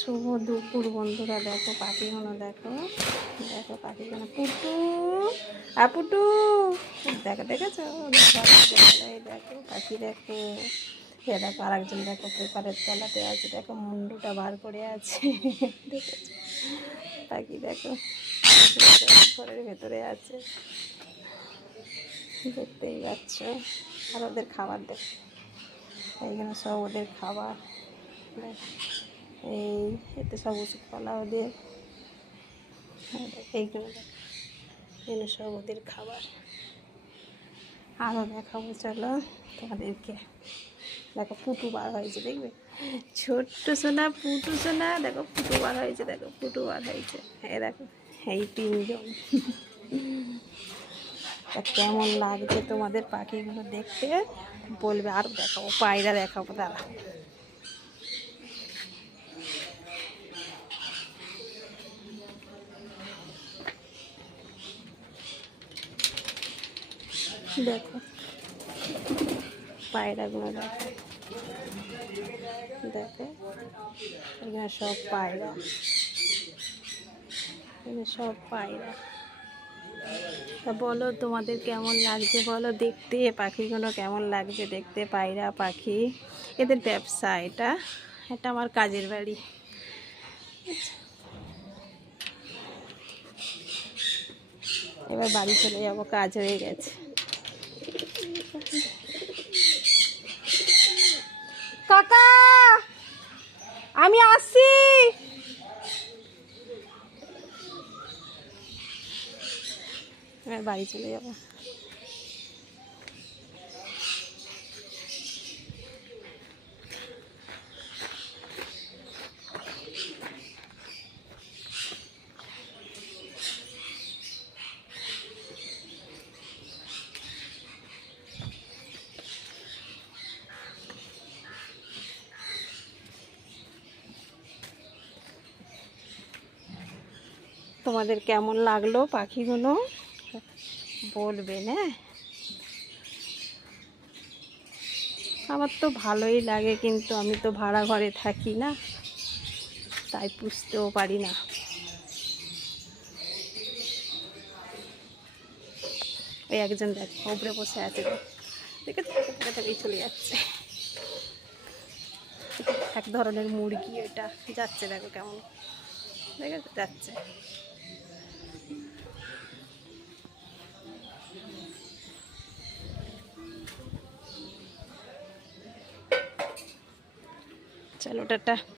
শুভ দুপুর বন্ধুরা। দেখো পাখিগুলো, দেখো দেখো পাখিগুলো। পুটু পুটু দেখো, দেখেছো? এই দেখো পাখি, দেখো এ দেখো আরেকজন, দেখো পেপারের তলাতে আছে, দেখো মুন্ডুটা বার করে আছে। দেখেছো পাখি? দেখো ঘরের ভেতরে আছে, দেখতেই পাচ্ছ। আর ওদের খাবার দেখো, এইখানে সব ওদের খাবার। এই এতে সব ওষুধপালা ওদের, এইগুলো এগুলো সব ওদের খাবার। আরও দেখাবো, চলো তোমাদেরকে। দেখো পুটু বার হয়েছে, দেখবে ছোট্ট সোনা, পুটু সোনা। দেখো পুটু বার হয়েছে, দেখো পুটু বার হয়েছে। এই দেখো এই তিনজন। কেমন লাগছে তোমাদের পাখিগুলো দেখতে বলবে। আর দেখাবো পায়রা, দেখাবো দাঁড়া। দেখো পায়রাগুলো, দেখো দেখো এখানে সব পায়রা, এখানে সব পায়রা। তা বলো তোমাদের কেমন লাগছে, বলো দেখতে পাখিগুলো কেমন লাগছে দেখতে। পায়রা পাখি এদের ব্যবসা, এটা এটা আমার কাজের বাড়ি। এবার বাড়ি চলে যাবো, কাজ হয়ে গেছে। কাকা আমি আসছি। এবার বাড়ি চলে যাবো। তোমাদের কেমন লাগলো পাখিগুলো বলবেন। হ্যাঁ, আমার তো ভালোই লাগে, কিন্তু আমি তো ভাড়া ঘরে থাকি না, তাই পুষতেও পারি না। ওই একজন দেখ উপরে বসে আছে, দেখে থেকে চলে যাচ্ছে। এক ধরনের মুরগি, ওইটা যাচ্ছে, দেখো কেমন, দেখে যাচ্ছে। চলো টাটা।